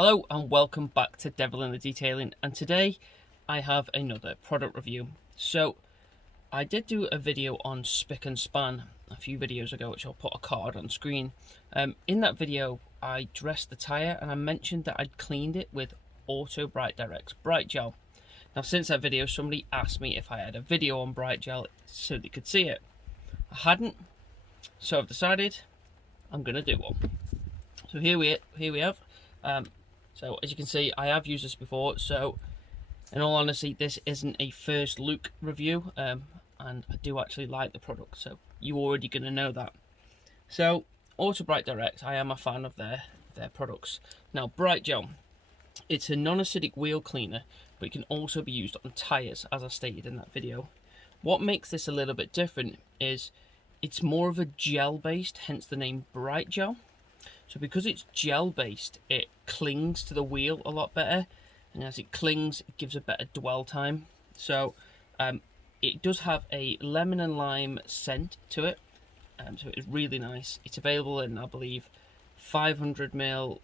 Hello and welcome back to Devil in the Detailing, and today I have another product review. So I did do a video on spick and span a few videos ago, which I'll put a card on screen. In that video I dressed the tyre and I mentioned that I'd cleaned it with Autobrite Direct Britegel. Now since that video somebody asked me if I had a video on Britegel so they could see it. I hadn't, so I've decided I'm going to do one. So here we have. So as you can see, I have used this before, so in all honesty this isn't a first look review, and I do actually like the product, so you're already going to know that. So Autobrite Direct, I am a fan of their products. Now Britegel, it's a non-acidic wheel cleaner, but it can also be used on tyres, as I stated in that video. What makes this a little bit different is it's more of a gel based, hence the name Britegel. So because it's gel based, it clings to the wheel a lot better, and as it clings it gives a better dwell time. So it does have a lemon and lime scent to it, so it's really nice. It's available in, I believe, 500ml,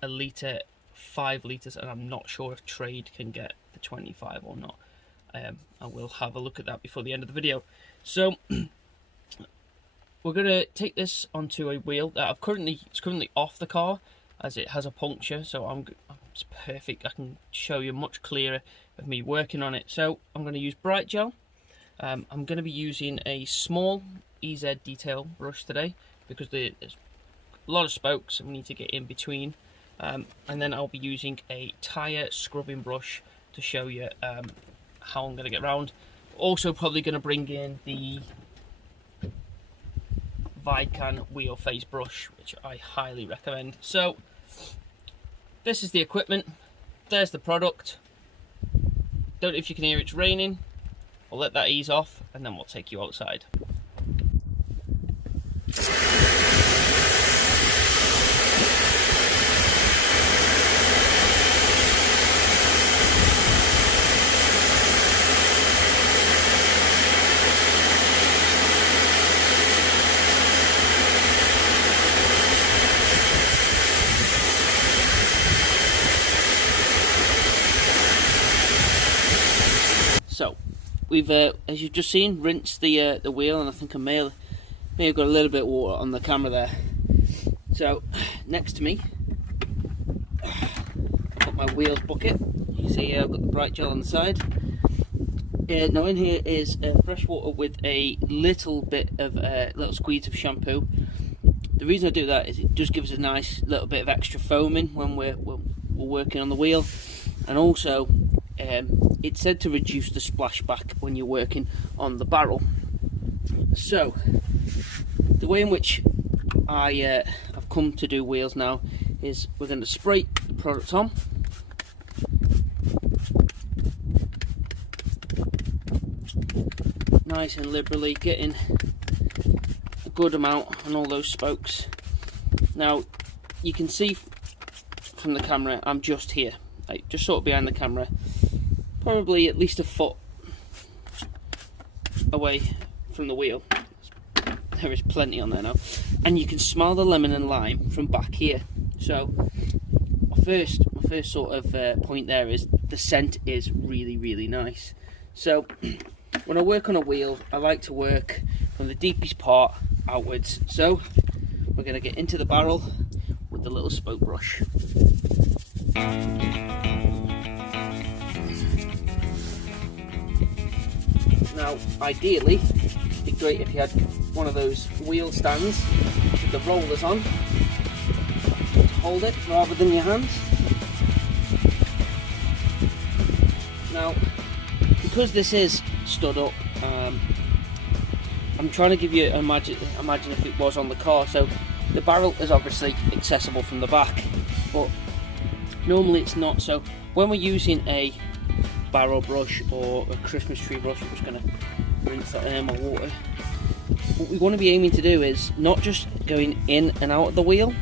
a litre, 5 litres, and I'm not sure if trade can get the 25 or not. I will have a look at that before the end of the video. So we're going to take this onto a wheel that it's currently off the car as it has a puncture, so it's perfect. I can show you much clearer of me working on it. So I'm going to use Britegel. I'm going to be using a small EZ detail brush today because there's a lot of spokes and we need to get in between. And then I'll be using a tyre scrubbing brush to show you how I'm going to get around. Also probably going to bring in the Vikan wheel face brush, which I highly recommend. So this is the equipment, there's the product. Don't know if you can hear it's raining. I'll let that ease off and then we'll take you outside. So we've, as you've just seen, rinsed the wheel, and I think I may have got a little bit of water on the camera there. So next to me, I've got my wheels bucket. You see I've got the Britegel on the side. Now in here is fresh water with a little bit of little squeeze of shampoo. The reason I do that is it just gives a nice little bit of extra foaming when we're working on the wheel, and also it's said to reduce the splashback when you're working on the barrel. So the way in which I've come to do wheels now is we're going to spray the product on. Nice and liberally, getting a good amount on all those spokes. Now you can see from the camera I'm just here, like just sort of behind the camera, probably at least a foot away from the wheel. There is plenty on there now, and you can smell the lemon and lime from back here. So my first sort of point there is the scent is really nice. So when I work on a wheel, I like to work from the deepest part outwards. So we're going to get into the barrel with the little spoke brush. Now, ideally, it'd be great if you had one of those wheel stands with the rollers on to hold it rather than your hands. Now, because this is stood up, I'm trying to give you imagine if it was on the car. So the barrel is obviously accessible from the back, but normally it's not. So when we're using a barrel brush or a Christmas tree brush, I'm just going to rinse that in my water. What we want to be aiming to do is not just going in and out of the wheel,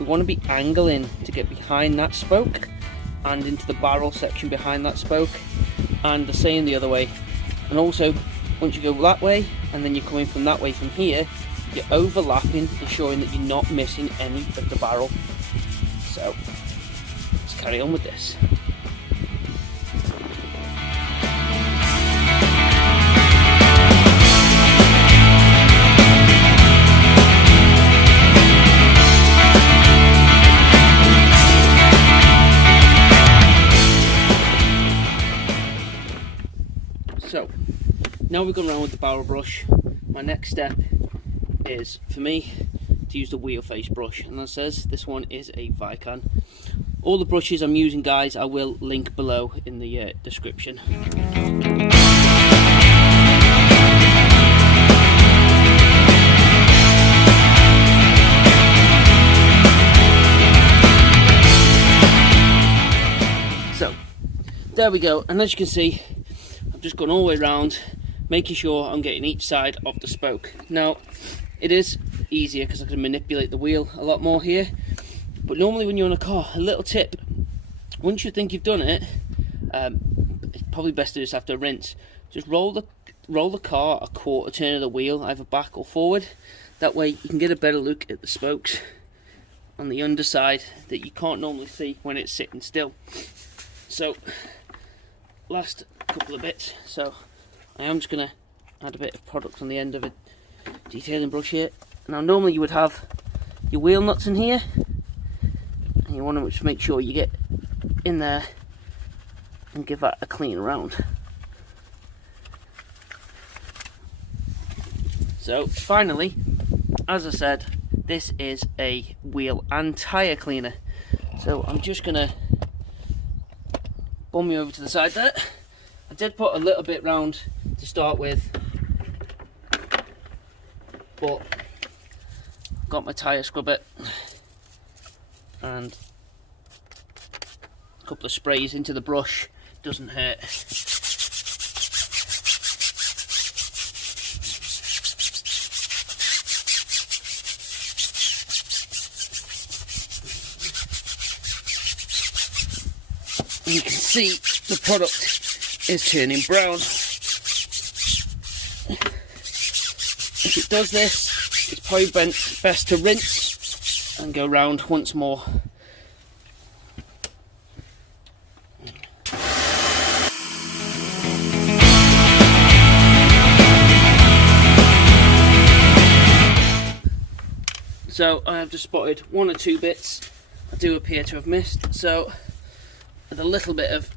we want to be angling to get behind that spoke and into the barrel section behind that spoke, and the same the other way. And also once you go that way and then you're coming from that way from here, you're overlapping, ensuring that you're not missing any of the barrel. So carry on with this. So now we've gone around with the barrel brush. My next step is for me to use the wheel face brush, and that says this one is a Vikan. All the brushes I'm using, guys, I will link below in the description. So there we go, and as you can see, I've just gone all the way around, making sure I'm getting each side of the spoke. Now, it is easier because I can manipulate the wheel a lot more here, but normally when you're on a car, a little tip, once you think you've done it, it's probably best to just have to rinse. Just roll the car a quarter turn of the wheel, either back or forward. That way you can get a better look at the spokes on the underside that you can't normally see when it's sitting still. So, last couple of bits. So I am just going to add a bit of product on the end of a detailing brush here. Now normally you would have your wheel nuts in here, and you want to just make sure you get in there and give that a clean around. So finally, as I said, this is a wheel and tyre cleaner. So I'm just going to bum you over to the side there. I did put a little bit round to start with, but got my tyre scrubber and a couple of sprays into the brush, doesn't hurt. And you can see the product is turning brown. If it does this, it's probably best to rinse and go round once more. So I have just spotted one or two bits I do appear to have missed. So with a little bit of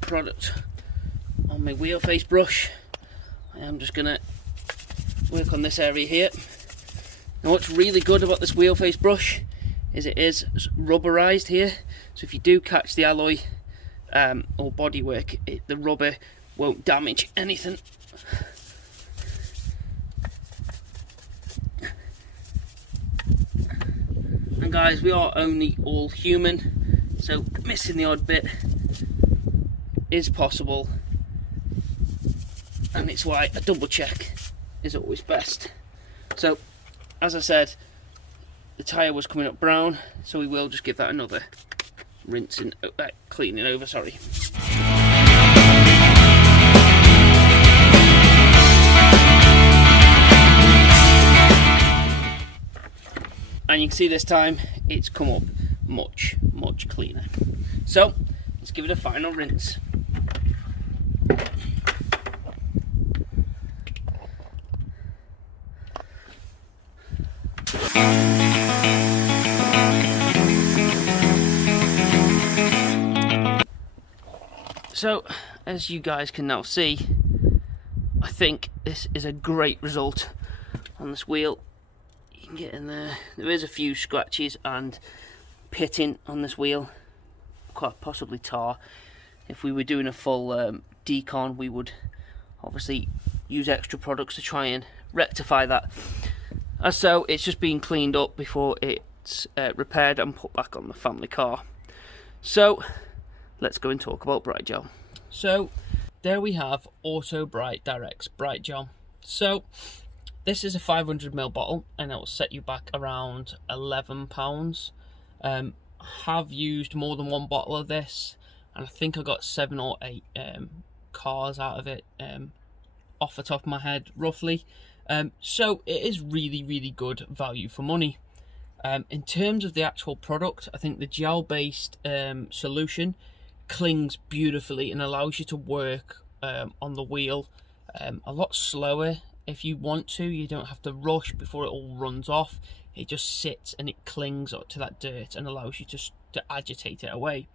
product on my wheel face brush, I am just going to work on this area here. Now what's really good about this wheel face brush is it is rubberized here, so if you do catch the alloy or bodywork, the rubber won't damage anything. And guys, we are only all human, so missing the odd bit is possible, and it's why a double check is always best. So as I said, the tyre was coming up brown, so we will just give that another rinsing, cleaning over, sorry. And you can see this time it's come up much cleaner. So let's give it a final rinse. So as you guys can now see, I think this is a great result on this wheel. You can get in there. There is a few scratches and pitting on this wheel, quite possibly tar. If we were doing a full decon, we would obviously use extra products to try and rectify that. As so, it's just being cleaned up before it's repaired and put back on the family car. So let's go and talk about Britegel. So there we have Autobrite Direct Britegel. So this is a 500ml bottle, and it will set you back around £11. Have used more than one bottle of this, and I think I got 7 or 8 cars out of it, off the top of my head roughly. So it is really good value for money. In terms of the actual product, I think the gel-based solution clings beautifully and allows you to work on the wheel a lot slower if you want to. You don't have to rush before it all runs off. It just sits and it clings up to that dirt and allows you to agitate it away.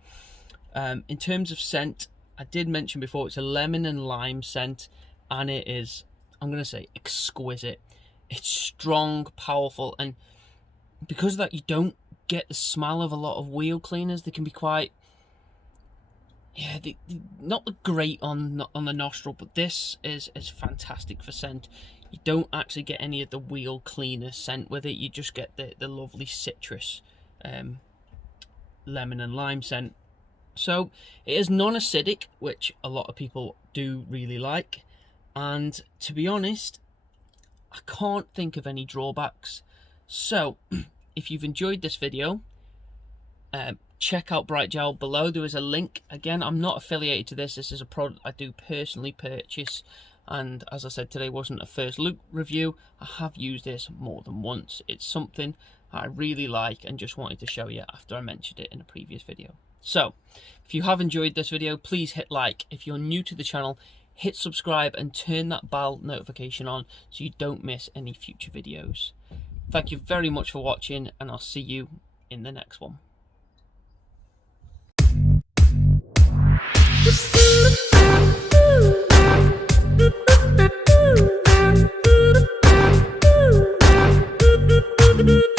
In terms of scent, I did mention before, it's a lemon and lime scent, and it is, I'm going to say, exquisite. It's strong, powerful, and because of that, you don't get the smell of a lot of wheel cleaners. They can be quite, yeah, they're not great on the nostril, but this is fantastic for scent. You don't actually get any of the wheel cleaner scent with it. You just get the lovely citrus lemon and lime scent. So it is non-acidic, which a lot of people do really like, and to be honest, I can't think of any drawbacks. So if you've enjoyed this video, check out Britegel below. There is a link. Again, I'm not affiliated to this. This is a product I do personally purchase, and as I said, today wasn't a first look review. I have used this more than once. It's something I really like and just wanted to show you after I mentioned it in a previous video. So if you have enjoyed this video, please hit like. If you're new to the channel, hit subscribe and turn that bell notification on so you don't miss any future videos. Thank you very much for watching, and I'll see you in the next one. Ooh.